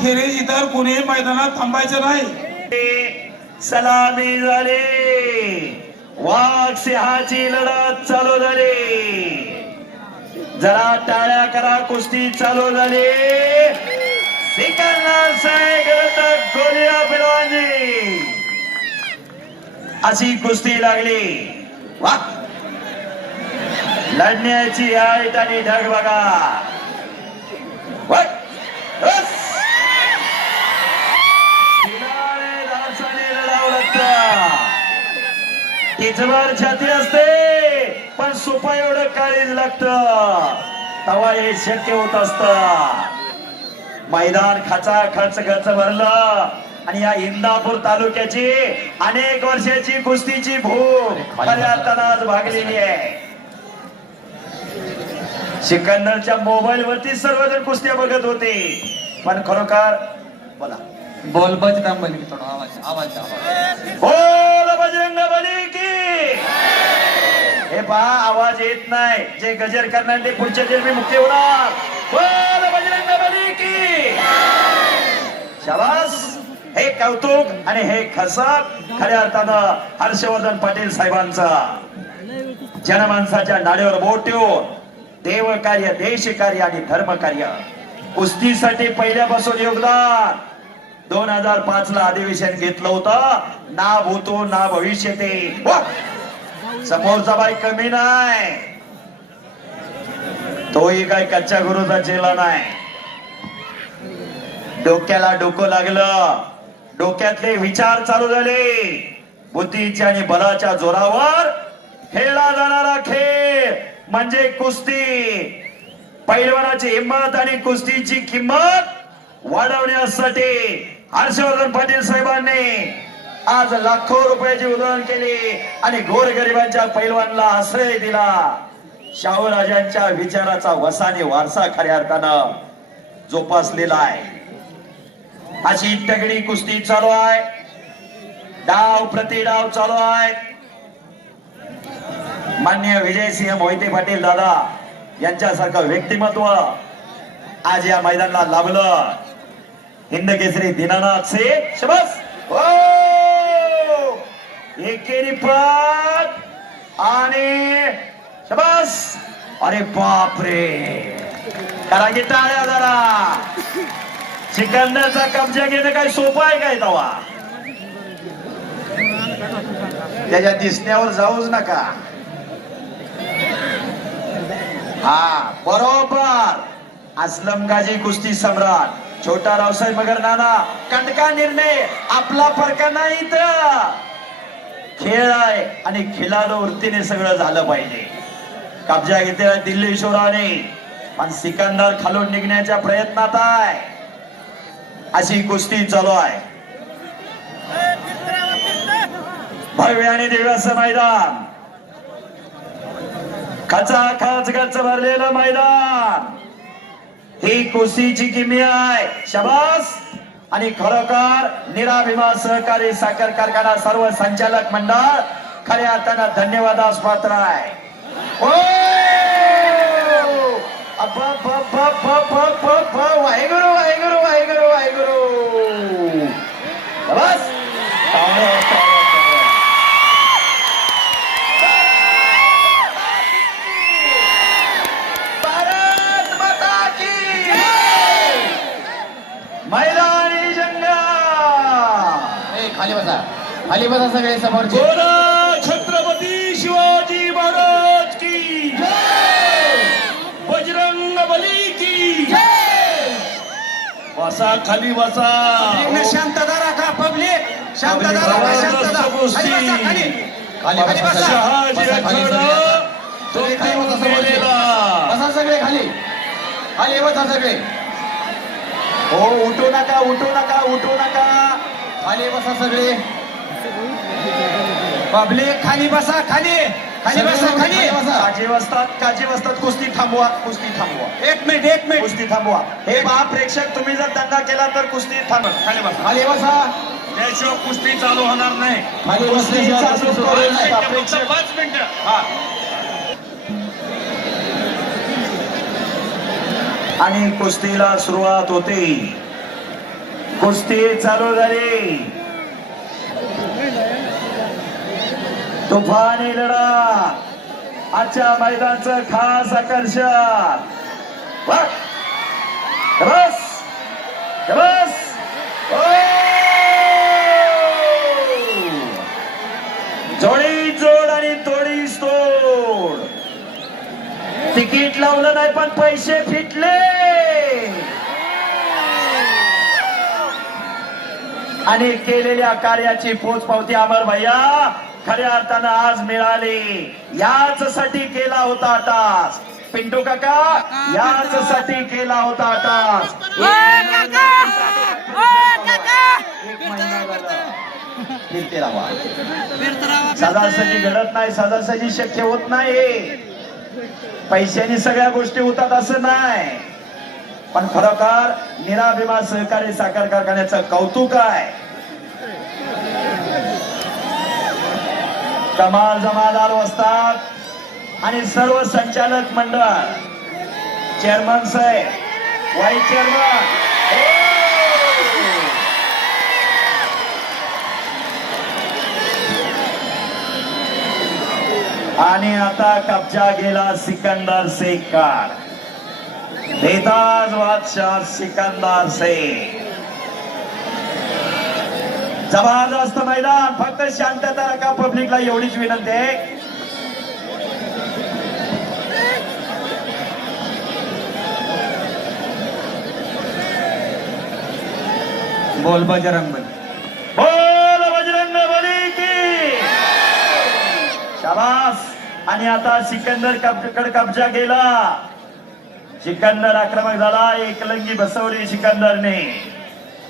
खेरीज इतर कोणीही मैदानात थांबायचं नाही। सलामी झाली, वाघ सिंहाची लढत चालू झाली। जरा टाळ्या करा, कुस्ती चालू झाली। सिकंदर साहेब विरुद्ध गोलिया पिलवानजी अशी कुस्ती लागली। वा, लढण्याची हाईट आणि ढग बघा। तिजवर छाती असते पण सोपा एवढं काळीज लागतं, तेव्हा हे शक्य होत असत। मैदान खचा खच गच भरलं आणि या इंदापूर तालुक्याची अनेक वर्षाची कुस्तीची भूक खऱ्या अर्थानं भागलेली आहे। सिकंदरच्या मोबाईल वरती सर्वजण कुस्त्या बघत होते, पण खरोखर बोला बोल बजरंग की थोडा आवाज आवाज आवाज बोल बजरंगबली की। हे पहा, आवाज येत नाही, जे गजर करणार ते पुढच्या जन्मी मुक्ती होणार। बोल बजरंगबली की। शाबास, हे कौतुक आणि हे खसक खऱ्या अर्थानं हर्षवर्धन पाटील साहेबांचा। जनमानसाच्या नाडीवर बोट ठेवून देव कार्य, देश कार्य आणि धर्म कार्य, कुस्तीसाठी पहिल्यापासून योगदान। 2005 ला अधिवेशन घेतलं होतं, ना भूतो ना भविष्य ते। समोरचा बाई कमी नाही, तोही काय कच्च्या गुरुचा चेला नाही। डोक्याला डोकं लागलं, डोक्यातले विचार चालू झाले। बुद्धीच्या आणि बलाच्या जोरावर खेळला जाणारा खेळ म्हणजे कुस्ती। पैलवानाची हिंमत आणि कुस्तीची किंमत वाढवण्यासाठी हर्षवर्धन पाटील साहेबांनी आज लाखो रुपयाची उधळण केली आणि गोरगरिबांच्या पैलवानला आश्रय दिला। शाहूराजांच्या विचाराचा वसाने वारसा खऱ्या अर्थानं जोपासलेला आहे। अशी तगडी कुस्ती चालू आहे, डाव प्रति डाव चालू आहे। मान्य विजयसिंह मोहिते पाटील दादा यांच्यासारखं व्यक्तिमत्व आज या मैदानाला लाभलं। हिंद केसरी दीनानाथ से शबास, एकेरी पाठ आणि शबास। अरे बाप रे, करा की टाळ्या जरा। सिकंदरचा कब्जा घेणं काही सोपं आहे काय? तवा त्याच्या दिसण्यावर जाऊच नका। हा बरोबर, असलम गाजी कुस्ती सम्राट, छोटा रावसाहेब मगर नाना, कंटका निर्णय आपला फरका नाही तर खेळ आहे आणि खिलाडू वृत्तीने सगळं झालं पाहिजे। कब्जा घेतलेला दिल्ली शोराने, पण सिकंदर खालून निघण्याच्या प्रयत्नात आहे। अशी कुस्ती चालू आहे। भव्य आणि दिव्य असं मैदान, खचाखच गच्च भरलेलं मैदान, ही कुस्तीची किमी आहे। शबास, आणि खरोखर निराभिमान सहकारी साखर कारखाना सर्व संचालक मंडळ खऱ्या अर्थानं धन्यवादास पात्र आहे। वाहेगुरु वाहेगुरु वाहेगुरु वाहेगुरु। बस मैदानी जंगा। खाली बसा, खाली बसा सगळे समोरचे। बोला छत्रपती शिवाजी महाराज की जय, बजरंगबली की जय। बसा, खाली बसा। शांतता राखा पब्लिक, शांतता राखा, शांतता। खाली बसा, खाली खाली खाली बसा। शहाजी अखाडा तो गेलेला। बसा सगळे खाली, खाली बसा सगळे। हो, उठू नका, उठू नका, उठू नका, खाली बसा सगळे। पब्लिक खाली बसा, खाली खाली बसा, खाली काजी वस्तात कुस्ती थांबवा, कुस्ती थांबवा। एक मिनिट कुस्ती थांबवा। हे पहा प्रेक्षक, तुम्ही जर दंगा केला तर कुस्ती थांबवा। खाली बसा, खाली बसा। त्याशिवाय कुस्ती चालू होणार नाही। खाली कुस्ती चालू करू नका फक्त प्रेक्षक। 5 मिनिटं। हा, आणि कुस्तीला सुरुवात होते। कुस्ती चालू झाली. तुफानी लढा आजच्या मैदानाचं खास आकर्षण. बस बस जोडी जोड आणि तोडी तोड. तिकीट लावलं नाही पण पैसे फिटले आणि केलेल्या कार्याची पोचपावती अमर भैया खऱ्या अर्थानं आज मिळाली. याच साठी केला होता टास पिंटू काका, याच साठी केला होता टास. सहजासहजी घडत नाही, सहजासहजी शक्य होत नाही. पैशाने सगळ्या गोष्टी होतात असं नाही, पण खरोखर निराभिमान सहकारी साखर कारखान्याचं कौतुक आहे. कमाल जमादार असतात आणि सर्व संचालक मंडळ, चेअरमन साहेब, वाईस चेअरमन, आणि आता कब्जा गेला सिकंदर शेखकर. बेताज बादशाह सिकंदर शेख. जबरदस्त मैदान. फक्त शांतता राखा पब्लिकला एवढीच विनंती आहे. बोल बजरंग बली. बोल बजरंग बली की शाबास. आणि आता सिकंदर कडे कब्जा गेला. सिकंदर आक्रमक झाला. एकलंगी बसवली सिकंदरने.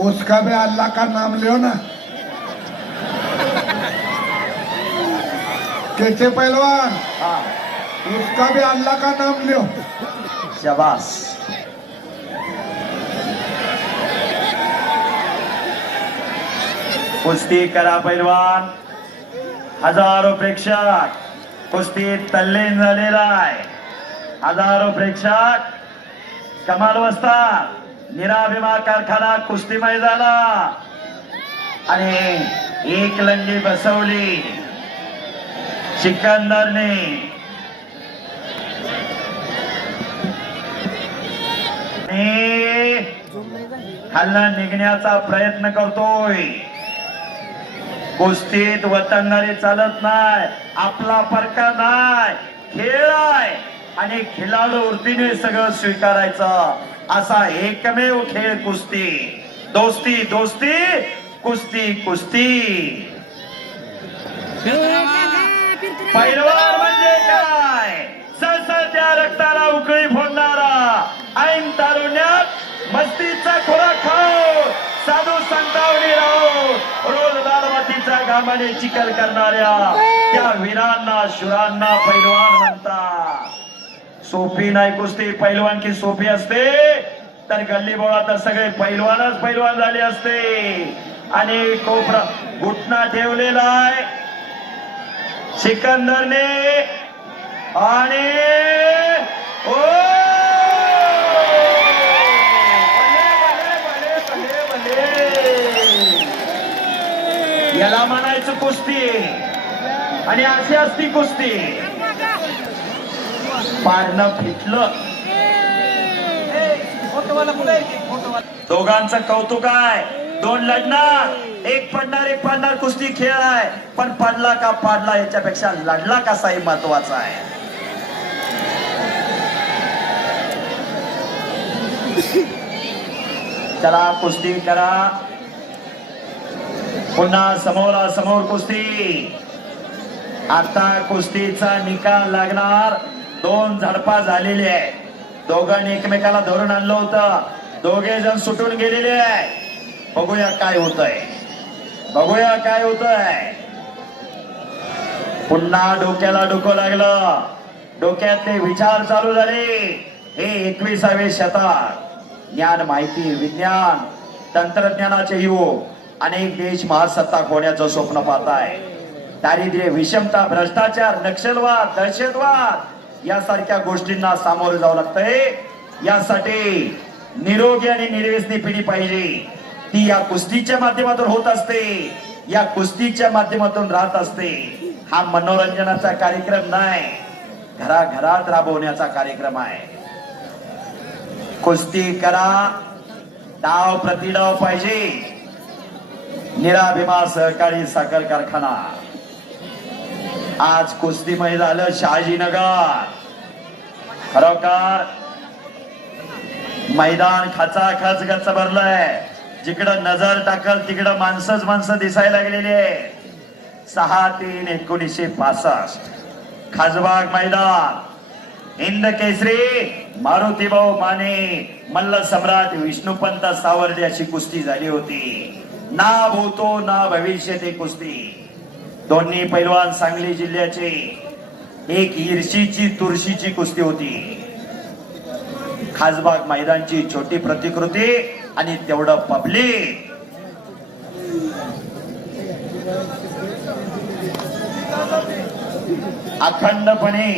उसका भी अल्लाह का नाम लियो ना. कैसे पहलवान, हा उसका भी अल्लाह का नाम लियो. शाबास. कुस्ती करा पैलवान. हजारो प्रेक्षक कुस्तीत तल्लीन झालेला आहे. हजारो प्रेक्षक कमाल बसतात. निराभिमान कारखाना कुस्ती मैदाना आणि एक लंगी बसवली सिकंदरने. खालना निघण्याचा प्रयत्न करतोय. कुस्तीत वतनदारी चालत नाही, आपला परका नाही, खेळ आहे आणि खिलाडू वृत्तीने सगळं स्वीकारायचं असा एकमेव खेळ कुस्ती. दोस्ती दोस्ती, कुस्ती कुस्ती. पैलवान म्हणजे काय? सळसळत्या रक्ताला उकळी फोडणारा, ऐन तारुण्यात मस्तीचा खुराक खाऊ, साधू संतावणी राहू, रोज दारवातीच्या घामाने चिखल करणाऱ्या त्या वीरांना शूरांना पैलवान म्हणतात. सोपी नाही कुस्ती. पैलवान की सोपी असते तर गल्ली बोळात सगळे पैलवानच पैलवान झाले असते. आणि कोपरा घुटना ठेवलेला आहे सिकंदरने. आणि ओ याला म्हणायचं कुस्ती. आणि अशी असती कुस्ती. पाडणं फिटलं. दोघांचं कौतुक आहे. दोन लढणार, एक पडणार एक पाडणार कुस्ती खेळ आहे. पण पडला का पाडला याच्यापेक्षा लढला कसाही महत्वाचा आहे. चला कुस्ती करा. पुन्हा समोरासमोर कुस्ती. आता कुस्तीचा निकाल लागणार. दोन झडपा झालेली आहे. दोघांनी एकमेकाला धरून आणलं होतं. दोघे जण सुटून गेलेले आहे. बघूया काय होतंय, बघूया काय होतंय. पुन्हा डोक्याला डोकं लागलं. डोक्यातले विचार चालू झाले. हे 21वे शतक. ज्ञान, माहिती, विज्ञान, तंत्रज्ञानाचे युग. अनेक देश महासत्ताक होण्याचं स्वप्न पाहत आहे. दारिद्र्य, विषमता, भ्रष्टाचार, नक्षलवाद, दहशतवाद यासारख्या गोष्टींना सामोरे जावं लागतंय. यासाठी निरोगी आणि निर्व्यसनी पिढी पाहिजे. ती या कुस्तीच्या माध्यमातून होत असते, या कुस्तीच्या माध्यमातून राहत असते. हा मनोरंजनाचा कार्यक्रम नाही, घराघरात राबवण्याचा कार्यक्रम आहे. कुस्ती करा, डाव प्रतिडाव पाहिजे. निराभिमा सहकारी साखर कारखाना आज कुस्तीमय झालं शहाजीनगर. खरोखर मैदान खचाखच गच्च भरलंय. जिकडं नजर टाकल तिकडं माणसंच माणसं दिसायला लागलेली आहे. 6-3-1965 खासबाग मैदान. हिंद केसरी मारुतीभाऊ माने मल्ल सम्राट विष्णुपंत सावर्डे अशी कुस्ती झाली होती. ना भूतो ना भविष्य ते कुस्ती. दोन्ही पैलवान सांगली जिल्ह्याचे. एक ईर्षीची तुळशीची कुस्ती होती. खासबाग मैदानची छोटी प्रतिकृती आणि तेवढं पब्लिक. अखंडपणे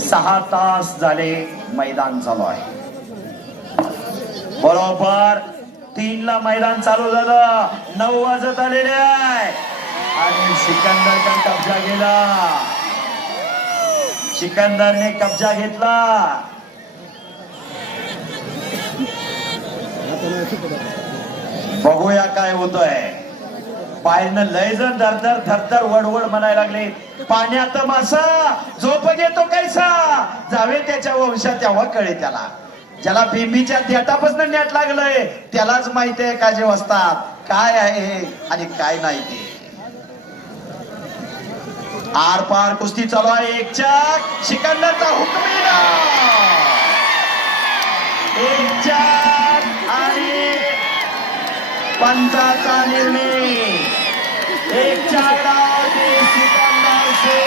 6 तास झाले मैदान चालू आहे. बरोबर 3 ला मैदान चालू झालं. 9 वाजत आलेले आहे आणि सिकंदरचा कब्जा गेला. सिकंदरने कब्जा घेतला. बघूया काय होतंय. पायनं लय जण धरधर थरथर वडवड म्हणायला लागले. पाण्यात मासा झोप घेतो कैसा, जावे त्याच्या वंशात तेव्हा कळे त्याला. ज्याला बिंबीच्या देठापासून नेट लागलंय त्यालाच माहिती आहे काजे वसतात काय आहे आणि काय नाही ते. आर पार कुस्ती चालू आहे. एक चाक सिकंदरचा हुकमी एक चाक आणि पंचाचा निर्णय. एक चाक सिकंदर से